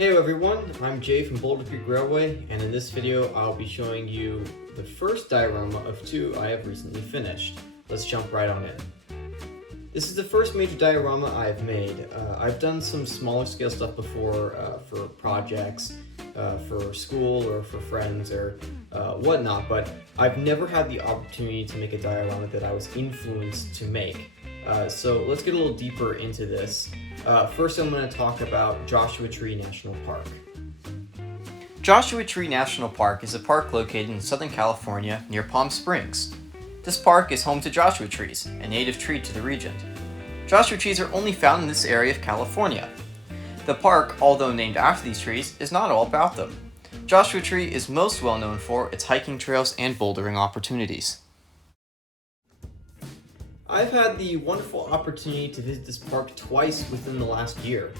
Hey everyone, I'm Jay from Boulder Creek Railway, and in this video I'll be showing you the first diorama of two I have recently finished. Let's jump right on in. This is the first major diorama I've made. I've done some smaller scale stuff before for projects, for school or for friends or whatnot, but I've never had the opportunity to make a diorama that I was influenced to make. So let's get a little deeper into this. First I'm going to talk about Joshua Tree National Park. Joshua Tree National Park is a park located in Southern California near Palm Springs. This park is home to Joshua trees, a native tree to the region. Joshua trees are only found in this area of California. The park, although named after these trees, is not all about them. Joshua Tree is most well known for its hiking trails and bouldering opportunities. I've had the wonderful opportunity to visit this park twice within the last year.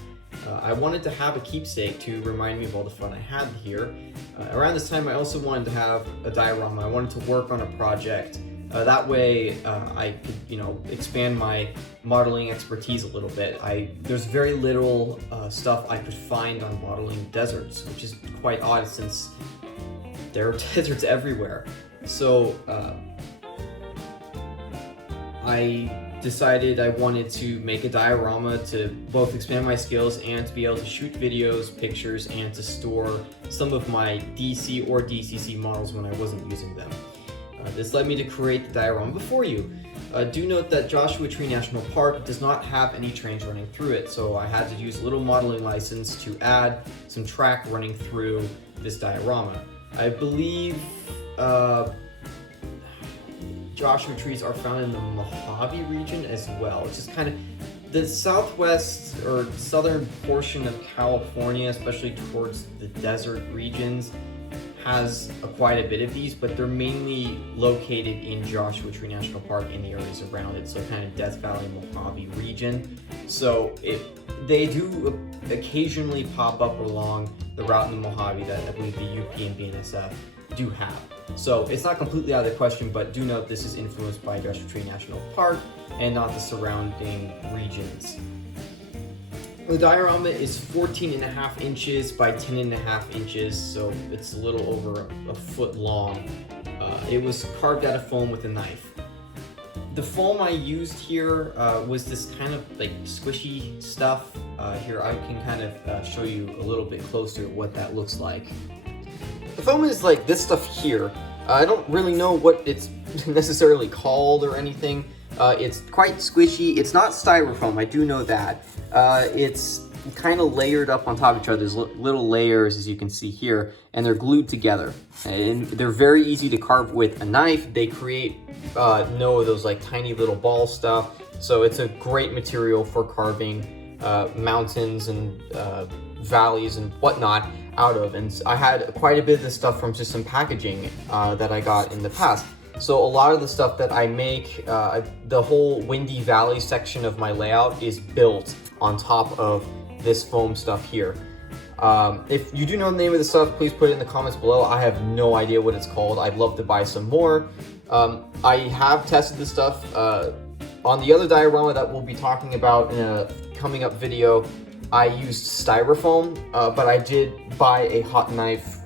I wanted to have a keepsake to remind me of all the fun I had here. Around this time I also wanted to have a diorama. I wanted to work on a project. That way I could, expand my modeling expertise a little bit. There's very little stuff I could find on modeling deserts, which is quite odd since there are deserts everywhere. So I decided I wanted to make a diorama to both expand my skills and to be able to shoot videos, pictures, and to store some of my DC or DCC models when I wasn't using them. This led me to create the diorama before you. Do note that Joshua Tree National Park does not have any trains running through it, so I had to use a little modeling license to add some track running through this diorama. I believe Joshua trees are found in the Mojave region as well, which is kind of the southwest or southern portion of California, especially towards the desert regions, has quite a bit of these, but they're mainly located in Joshua Tree National Park and the areas around it, so kind of Death Valley, Mojave region. So they do occasionally pop up along the route in the Mojave that I believe the UP and BNSF do have. So it's not completely out of the question, but do note this is influenced by Joshua Tree National Park and not the surrounding regions. The diorama is 14.5 inches by 10.5 inches, so it's a little over a foot long. It was carved out of foam with a knife. The foam I used here was this kind of like squishy stuff. Here I can kind of show you a little bit closer what that looks like. The foam is like this stuff here. I don't really know what it's necessarily called or anything. It's quite squishy. It's not styrofoam, I do know that. It's kind of layered up on top of each other. There's little layers, as you can see here, and they're glued together. And they're very easy to carve with a knife. They create no of those like tiny little ball stuff. So it's a great material for carving mountains and valleys and whatnot out of. And I had quite a bit of this stuff from just some packaging that I got in the past. So a lot of the stuff that I make, the whole Windy Valley section of my layout is built on top of this foam stuff here. If you do know the name of the stuff, please put it in the comments below. I have no idea what it's called. I'd love to buy some more. I have tested this stuff on the other diorama that we'll be talking about in a coming up video. I used styrofoam, but I did buy a hot knife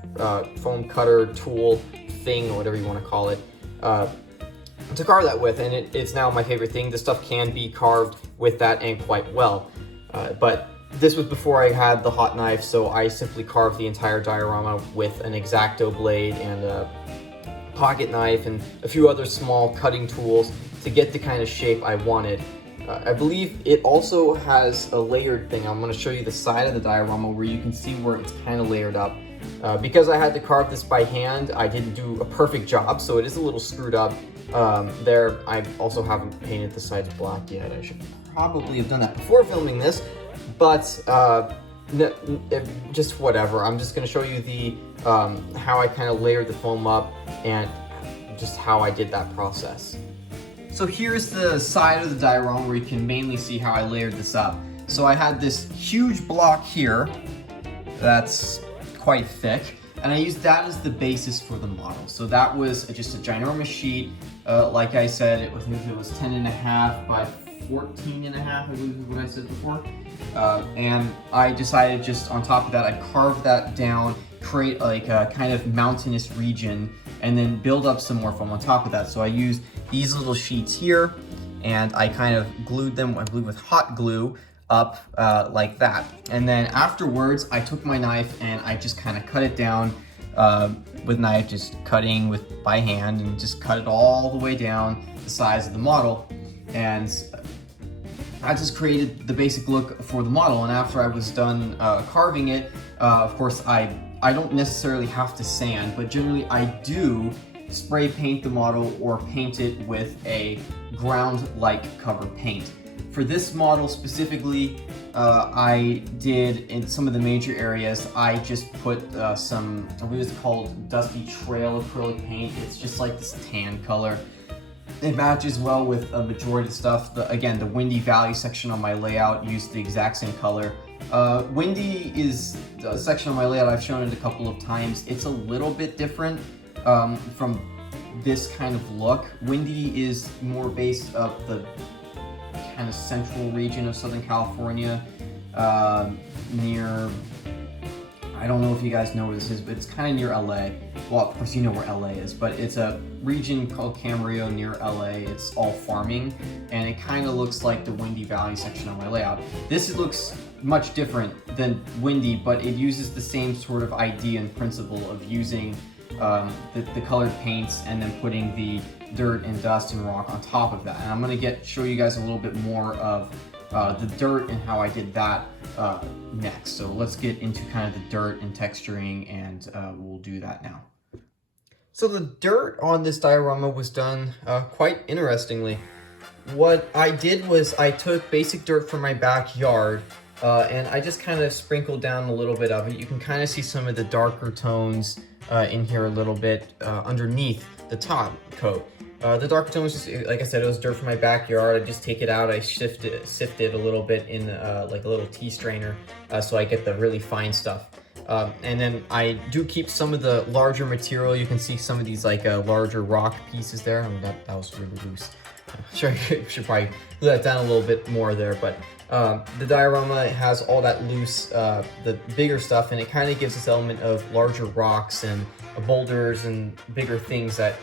foam cutter tool thing, or whatever you want to call it, to carve that with, and it's now my favorite thing. This stuff can be carved with that and quite well, but this was before I had the hot knife, so I simply carved the entire diorama with an X-Acto blade and a pocket knife and a few other small cutting tools to get the kind of shape I wanted. I believe it also has a layered thing. I'm going to show you the side of the diorama where you can see where it's kind of layered up. Because I had to carve this by hand, I didn't do a perfect job, so it is a little screwed up there. I also haven't painted the sides black yet. I should probably have done that before filming this, but just whatever. I'm just going to show you the how I kind of layered the foam up and just how I did that process. So here's the side of the diorama where you can mainly see how I layered this up. So I had this huge block here that's quite thick, and I used that as the basis for the model. So that was just a ginormous sheet. Like I said, it was 10.5 by 14.5, I believe is what I said before. And I decided just on top of that, I'd carve that down, create like a kind of mountainous region, and then build up some more foam on top of that. So I used these little sheets here, and I kind of glued them, I glued with hot glue up like that. And then afterwards, I took my knife and I just kind of cut it down with knife, just cutting by hand, and just cut it all the way down the size of the model. And I just created the basic look for the model. And after I was done carving it, of course, I don't necessarily have to sand, but generally I do spray paint the model or paint it with a ground-like cover paint. For this model specifically, I did in some of the major areas, I just put some, I believe it's called Dusty Trail acrylic paint. It's just like this tan color. It matches well with a majority of stuff. Again, the Windy Valley section on my layout used the exact same color. Windy is a section on my layout I've shown it a couple of times. It's a little bit different from this kind of look. Windy is more based up the kind of central region of Southern California, near, I don't know if you guys know where this is, but it's kind of near LA. Well, of course you know where LA is, but it's a region called Camarillo near LA. It's all farming, and it kind of looks like the Windy Valley section on my layout. This looks much different than Windy, but it uses the same sort of idea and principle of using the colored paints and then putting the dirt and dust and rock on top of that. And I'm gonna show you guys a little bit more of the dirt and how I did that next. So let's get into kind of the dirt and texturing, and we'll do that now. So the dirt on this diorama was done quite interestingly. What I did was I took basic dirt from my backyard and I just kind of sprinkled down a little bit of it. You can kind of see some of the darker tones in here a little bit underneath the top coat. The darker tones, just like I said, it was dirt from my backyard. I just take it out, I sift it a little bit in like a little tea strainer so I get the really fine stuff. And then I do keep some of the larger material. You can see some of these like larger rock pieces there. I mean, that was really loose. Should probably glue that down a little bit more there, but the diorama has all that loose, the bigger stuff, and it kind of gives this element of larger rocks and boulders and bigger things that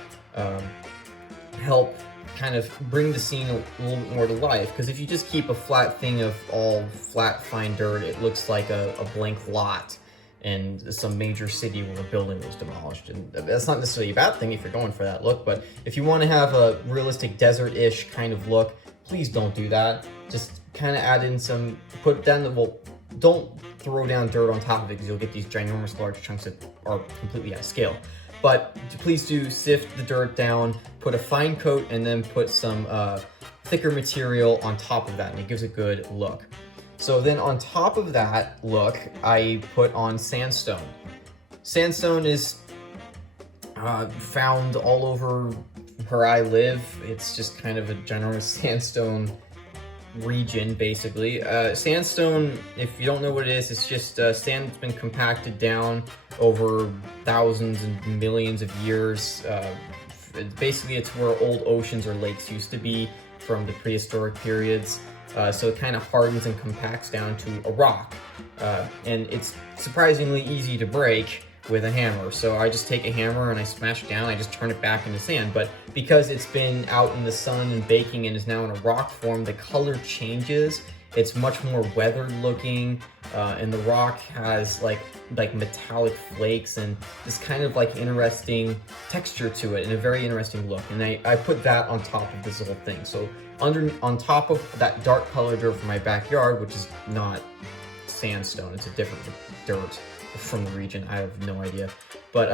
help kind of bring the scene a little bit more to life. Because if you just keep a flat thing of all flat, fine dirt, it looks like a blank lot in some major city where a building was demolished. And that's not necessarily a bad thing if you're going for that look, but if you want to have a realistic desert-ish kind of look, please don't do that. Just kind of add in some, put down the, well, don't throw down dirt on top of it because you'll get these ginormous large chunks that are completely out of scale. But please do sift the dirt down, put a fine coat, and then put some thicker material on top of that, and it gives a good look. So then on top of that look, I put on sandstone. Sandstone is found all over where I live. It's just kind of a general sandstone region, basically. Sandstone, if you don't know what it is, it's just sand that's been compacted down over thousands and millions of years. Basically, it's where old oceans or lakes used to be from the prehistoric periods. So it kind of hardens and compacts down to a rock. And it's surprisingly easy to break with a hammer. So I just take a hammer and I smash it down, I just turn it back into sand. But because it's been out in the sun and baking and is now in a rock form, the color changes. It's much more weathered looking, and the rock has like metallic flakes and this kind of like interesting texture to it and a very interesting look. And I put that on top of this little thing. So on top of that dark color dirt from my backyard, which is not sandstone, it's a different dirt from the region, I have no idea. But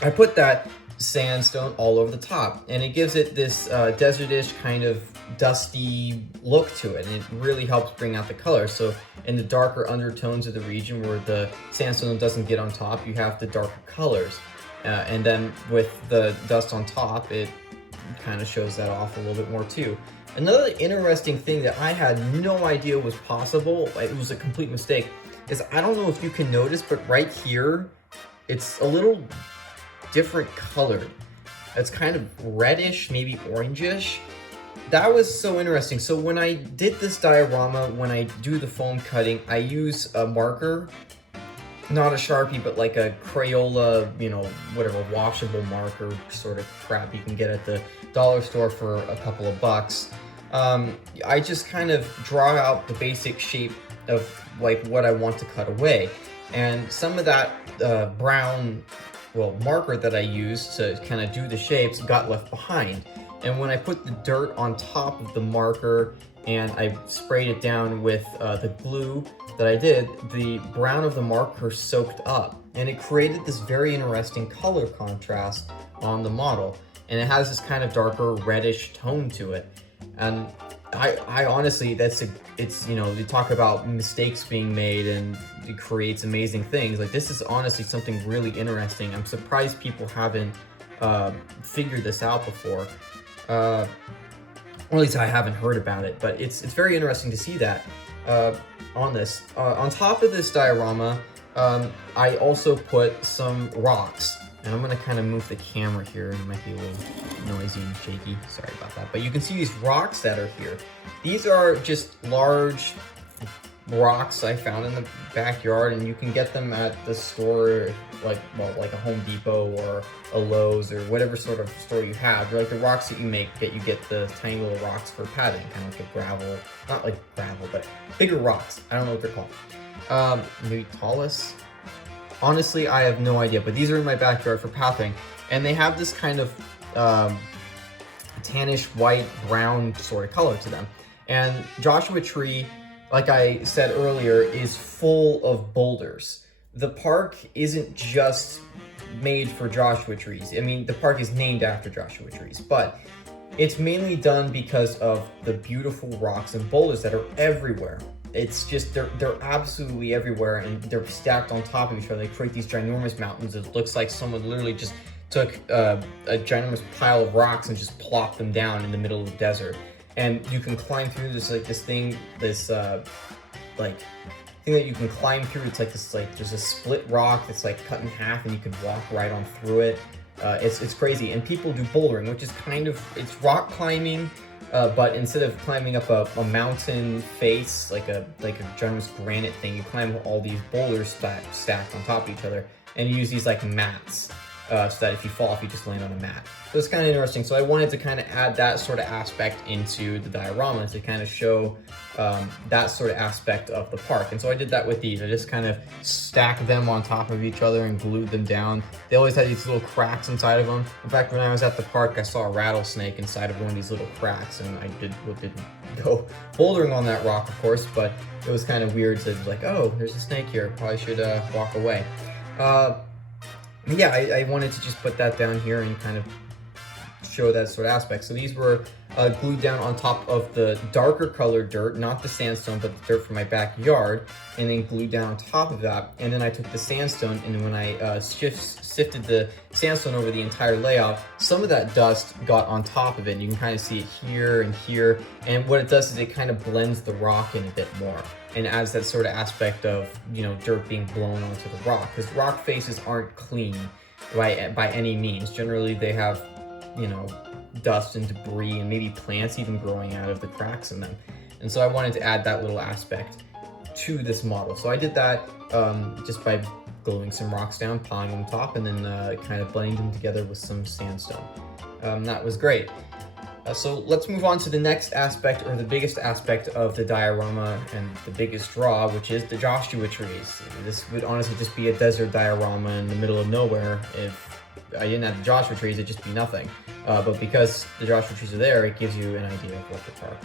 I put that sandstone all over the top, and it gives it this desert-ish kind of dusty look to it, and it really helps bring out the color. So in the darker undertones of the region where the sandstone doesn't get on top, you have the darker colors. And then with the dust on top, it kind of shows that off a little bit more too. Another interesting thing that I had no idea was possible, it was a complete mistake, is I don't know if you can notice, but right here, it's a little different colored. It's kind of reddish, maybe orangish, that was so interesting. So when I did this diorama, when I do the foam cutting, I use a marker, not a Sharpie, but like a Crayola, you know, whatever, washable marker sort of crap you can get at the dollar store for a couple of bucks. I just kind of draw out the basic shape of like what I want to cut away. And some of that brown, well, marker that I used to kind of do the shapes got left behind. And when I put the dirt on top of the marker and I sprayed it down with the glue that I did, the brown of the marker soaked up. And it created this very interesting color contrast on the model. And it has this kind of darker reddish tone to it. And I honestly, it's, you know, you talk about mistakes being made and it creates amazing things. Like, this is honestly something really interesting. I'm surprised people haven't figured this out before. Or at least I haven't heard about it, but it's very interesting to see that on this. On top of this diorama, I also put some rocks. And I'm gonna kind of move the camera here. It might be a little noisy and shaky. Sorry about that. But you can see these rocks that are here. These are just large rocks I found in the backyard, and you can get them at the store, like a Home Depot or a Lowe's or whatever sort of store you have. They're like the rocks that you get the tiny little rocks for padding, kind of like a gravel, not like gravel, but bigger rocks. I don't know what they're called. Maybe talus. Honestly, I have no idea, but these are in my backyard for pathing, and they have this kind of tannish white brown sort of color to them. And Joshua Tree, like I said earlier, is full of boulders. The park isn't just made for Joshua trees. I mean, the park is named after Joshua trees, but it's mainly done because of the beautiful rocks and boulders that are everywhere. It's just, they're absolutely everywhere, and they're stacked on top of each other. They create these ginormous mountains. It looks like someone literally just took a ginormous pile of rocks and just plopped them down in the middle of the desert. And you can climb through this thing that you can climb through. It's like this, like, there's a split rock that's like cut in half, and you can walk right on through it. It's crazy, and people do bouldering, which is kind of, it's rock climbing. But instead of climbing up a mountain face, like a ginormous granite thing, you climb all these boulders stacked on top of each other, and you use these like mats, so that if you fall off, you just land on a mat. So it's kind of interesting. So I wanted to kind of add that sort of aspect into the diorama to kind of show that sort of aspect of the park. And so I did that with these. I just kind of stacked them on top of each other and glued them down. They always had these little cracks inside of them. In fact, when I was at the park, I saw a rattlesnake inside of one of these little cracks, and I didn't go bouldering on that rock, of course, but it was kind of weird to be like, oh, there's a snake here. Probably should walk away. Yeah, I wanted to just put that down here and kind of show that sort of aspect. So these were glued down on top of the darker colored dirt, not the sandstone, but the dirt from my backyard, and then glued down on top of that. And then I took the sandstone, and when I sifted the sandstone over the entire layout, some of that dust got on top of it, and you can kind of see it here and here. And what it does is it kind of blends the rock in a bit more, and adds that sort of aspect of, you know, dirt being blown onto the rock, because rock faces aren't clean by any means. Generally, they have, you know, dust and debris and maybe plants even growing out of the cracks in them. And so I wanted to add that little aspect to this model. So I did that just by gluing some rocks down, piling them on top, and then kind of blending them together with some sandstone. That was great. So let's move on to the next aspect, or the biggest aspect of the diorama and the biggest draw, which is the Joshua trees. This would honestly just be a desert diorama in the middle of nowhere. If I didn't have the Joshua trees, it'd just be nothing. But because the Joshua trees are there, it gives you an idea of what the park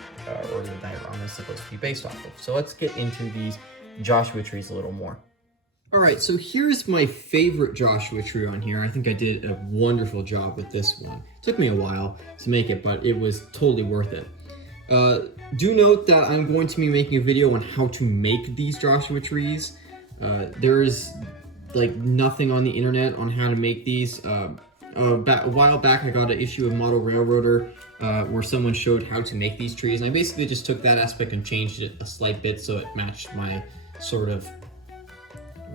or the diorama is supposed to be based off of. So let's get into these Joshua trees a little more. All right, so here's my favorite Joshua tree on here. I think I did a wonderful job with this one. It took me a while to make it, but it was totally worth it. Do note that I'm going to be making a video on how to make these Joshua trees. There is like nothing on the internet on how to make these. A while back, I got an issue of Model Railroader where someone showed how to make these trees, and I basically just took that aspect and changed it a slight bit so it matched my sort of,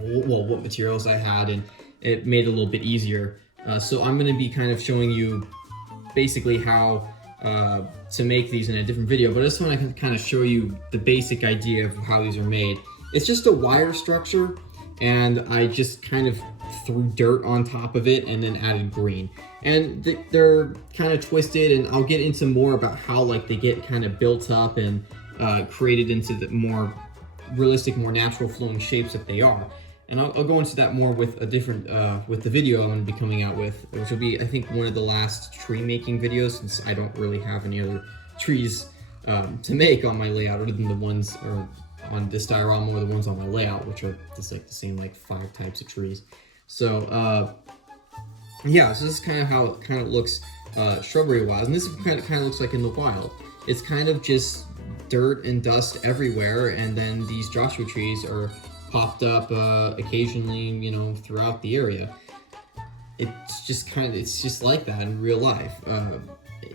well, what materials I had, and it made it a little bit easier. So I'm going to be kind of showing you basically how to make these in a different video, but I just want to kind of show you the basic idea of how these are made. It's just a wire structure, and I just kind of threw dirt on top of it and then added green. And they're kind of twisted, and I'll get into more about how like they get kind of built up and created into the more realistic, more natural flowing shapes that they are. And I'll go into that more with a different, with the video I'm going to be coming out with, which will be, I think, one of the last tree making videos, since I don't really have any other trees to make on my layout, other than the ones on this diorama or the ones on my layout, which are just like the same like 5 types of trees. So yeah, so this is kind of how it kind of looks shrubbery wise, and this is kind of looks like in the wild. It's kind of just dirt and dust everywhere, and then these Joshua trees are popped up occasionally, you know, throughout the area. It's just like that in real life.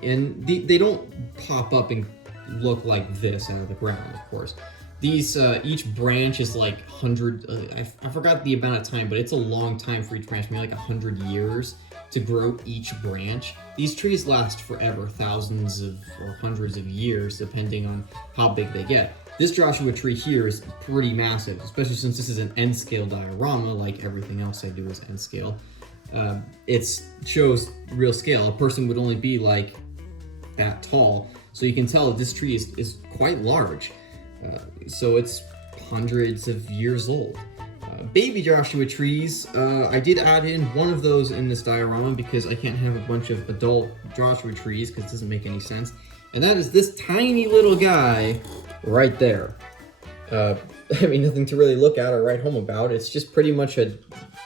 And they don't pop up and look like this out of the ground, of course. These, each branch is like 100, I forgot the amount of time, but it's a long time for each branch, maybe like 100 years to grow each branch. These trees last forever, thousands of or hundreds of years, depending on how big they get. This Joshua tree here is pretty massive, especially since this is an N scale diorama, like everything else I do is N scale. It shows real scale. A person would only be like that tall, so you can tell this tree is quite large. So it's hundreds of years old. Baby Joshua trees, I did add in one of those in this diorama because I can't have a bunch of adult Joshua trees because it doesn't make any sense. And that is this tiny little guy right there. I mean, nothing to really look at or write home about. It's just pretty much a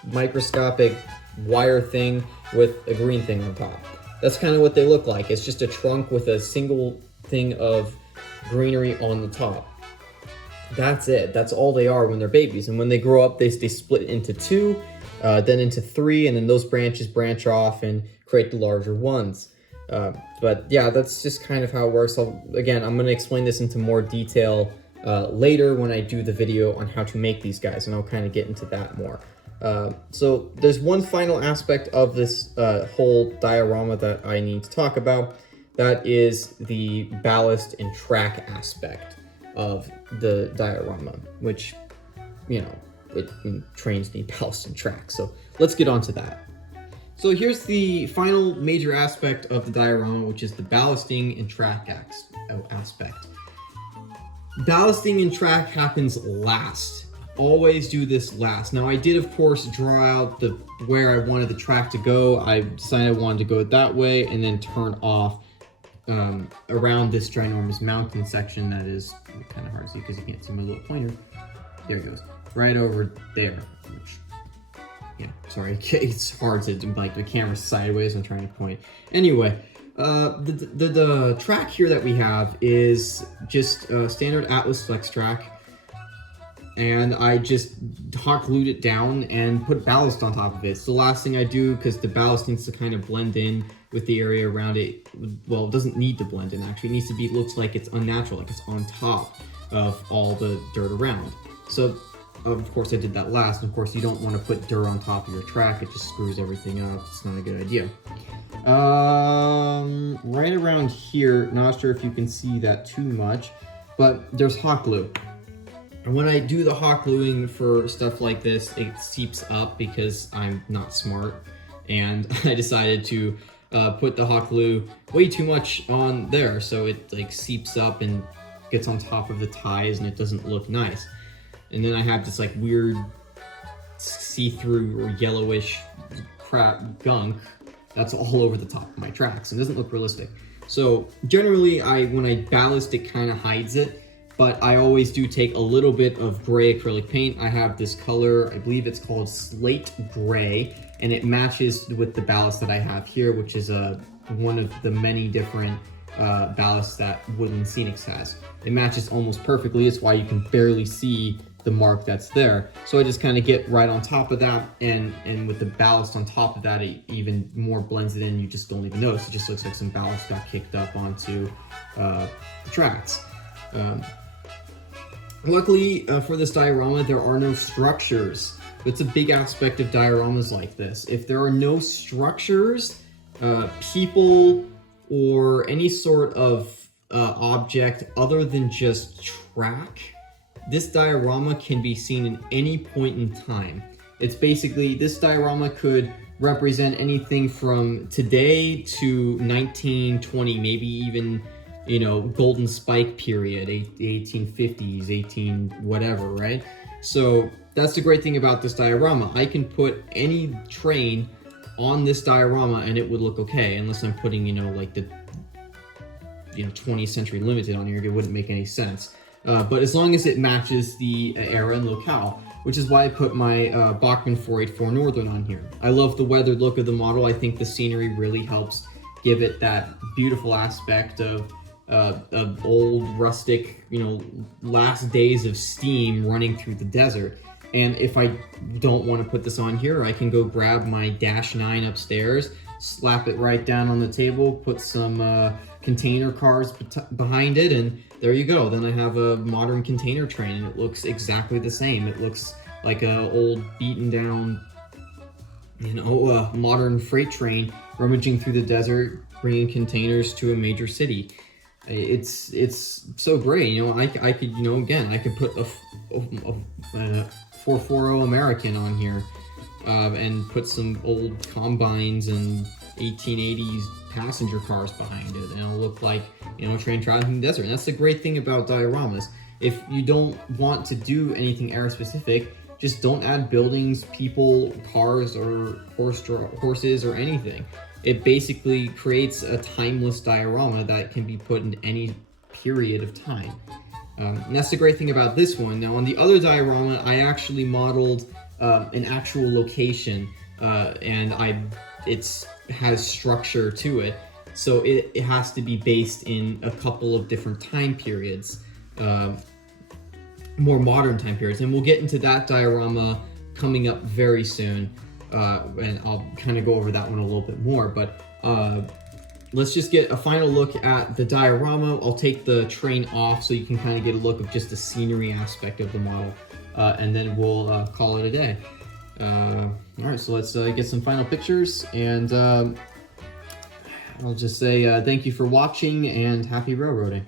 microscopic wire thing with a green thing on top. That's kind of what they look like. It's just a trunk with a single thing of greenery on the top. That's it. That's all they are when they're babies. And when they grow up, they split into 2, then into 3, and then those branches branch off and create the larger ones. But yeah, that's just kind of how it works. Again, I'm going to explain this into more detail later when I do the video on how to make these guys, and I'll kind of get into that more. So there's one final aspect of this whole diorama that I need to talk about. That is the ballast and track aspect of the diorama, which, you know, trains need ballast and track. So let's get on to that. So here's the final major aspect of the diorama, which is the ballasting and track aspect. Ballasting and track happens last. Always do this last. Now I did, of course, draw out where I wanted the track to go. I decided I wanted to go that way and then turn off around this ginormous mountain section that is kind of hard to see because you can't see my little pointer. There it goes. Right over there. Which, yeah, sorry, it's hard to do, like the camera's sideways. I'm trying to point. Anyway, the track here that we have is just a standard Atlas Flex track, and I just hot glued it down and put ballast on top of it. It's the last thing I do because the ballast needs to kind of blend in with the area around it. Well, it doesn't need to blend in, actually. It needs to be, looks like it's unnatural, like it's on top of all the dirt around. So, of course, I did that last. And of course, you don't want to put dirt on top of your track. It just screws everything up. It's not a good idea. Right around here, not sure if you can see that too much, but there's hot glue. And when I do the hot gluing for stuff like this, it seeps up because I'm not smart. And I decided to put the hot glue way too much on there, so it like seeps up and gets on top of the ties and it doesn't look nice. And then I have this like weird see-through or yellowish crap gunk that's all over the top of my tracks. It doesn't look realistic. So generally when I ballast, it kind of hides it, but I always do take a little bit of gray acrylic paint. I have this color, I believe it's called slate gray, and it matches with the ballast that I have here, which is one of the many different ballasts that Woodland Scenics has. It matches almost perfectly. It's why you can barely see the mark that's there. So I just kind of get right on top of that, and with the ballast on top of that, it even more blends it in. You just don't even notice. It just looks like some ballast got kicked up onto the tracks. Luckily for this diorama, there are no structures. It's a big aspect of dioramas like this. If there are no structures, people or any sort of object other than just track. This diorama can be seen in any point in time. It's basically, this diorama could represent anything from today to 1920, maybe even, you know, golden spike period, 1850s, 18 whatever, right? So that's the great thing about this diorama. I can put any train on this diorama and it would look okay, unless I'm putting, you know, like the 20th Century Limited on here. It wouldn't make any sense. But as long as it matches the era and locale, which is why I put my Bachmann 484 Northern on here. I love the weathered look of the model. I think the scenery really helps give it that beautiful aspect of old rustic, you know, last days of steam running through the desert. And if I don't want to put this on here, I can go grab my Dash 9 upstairs, slap it right down on the table, put some container cars behind it, and there you go. Then I have a modern container train, and it looks exactly the same. It looks like a old beaten down, you know, modern freight train rummaging through the desert, bringing containers to a major city. It's so great. You know, I could, you know, again, I could put a 440 American on here, and put some old combines and 1880s passenger cars behind it, and it'll look like, you know, a train traveling the desert. And that's the great thing about dioramas. If you don't want to do anything era specific, just don't add buildings, people, cars, or horses or anything. It basically creates a timeless diorama that can be put in any period of time. And that's the great thing about this one. Now, on the other diorama, I actually modeled an actual location, and it has structure to it, so it has to be based in a couple of different time periods, more modern time periods, and we'll get into that diorama coming up very soon, and I'll kind of go over that one a little bit more, but let's just get a final look at the diorama. I'll take the train off so you can kind of get a look of just the scenery aspect of the model, and then we'll call it a day. Alright, so let's get some final pictures, and I'll just say thank you for watching and happy railroading.